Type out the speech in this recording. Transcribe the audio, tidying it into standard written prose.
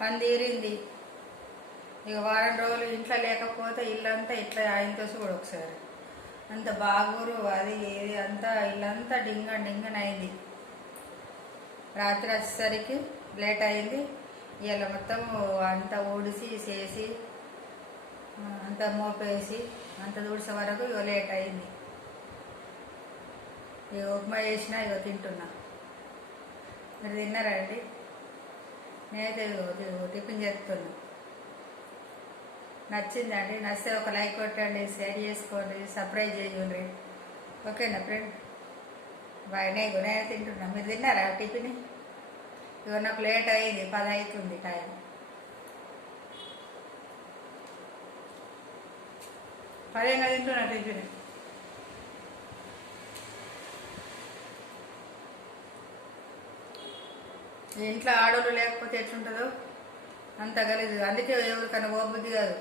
పని తీరింది. ఇక వారం రోజులు ఇంట్లో లేకపోతే ఇల్లంతా ఇట్లా ఆయనతో చూడు ఒకసారి. అంత బాగూరు అది ఏది అంతా ఇల్లంతా డింగన్ అయింది. రాత్రి వచ్చేసరికి లేట్ అయింది. ఇవాళ మొత్తం అంతా ఊడిసి చేసి అంత మోపేసి అంత తుడిసే వరకు ఇక లేట్ అయింది. ఇక ఉప్మా చేసినా ఇక తింటున్నా. మీరు తిన్నారా అండి? నేనైతే టిఫిన్ చేస్తున్నా. నచ్చిందండి? నచ్చితే ఒక లైక్ కొట్టండి, షేర్ చేసుకోండి, సబ్స్క్రైబ్ చేయండి. ఓకేనా ఫ్రెండ్? బాయ్. నేనే తింటున్నా. మీరు తిన్నారా టిఫిన్? ఇక నాకు లేట్ అయింది, 10 అవుతుంది టైం. పదేగా తింటున్నా టిఫిన్. ఇంట్లో ఆడోళ్ళు లేకపోతే ఎట్లుంటుందో అంత గలీజు. అందుకే ఎవరికన్నా పోబుద్ది కాదు.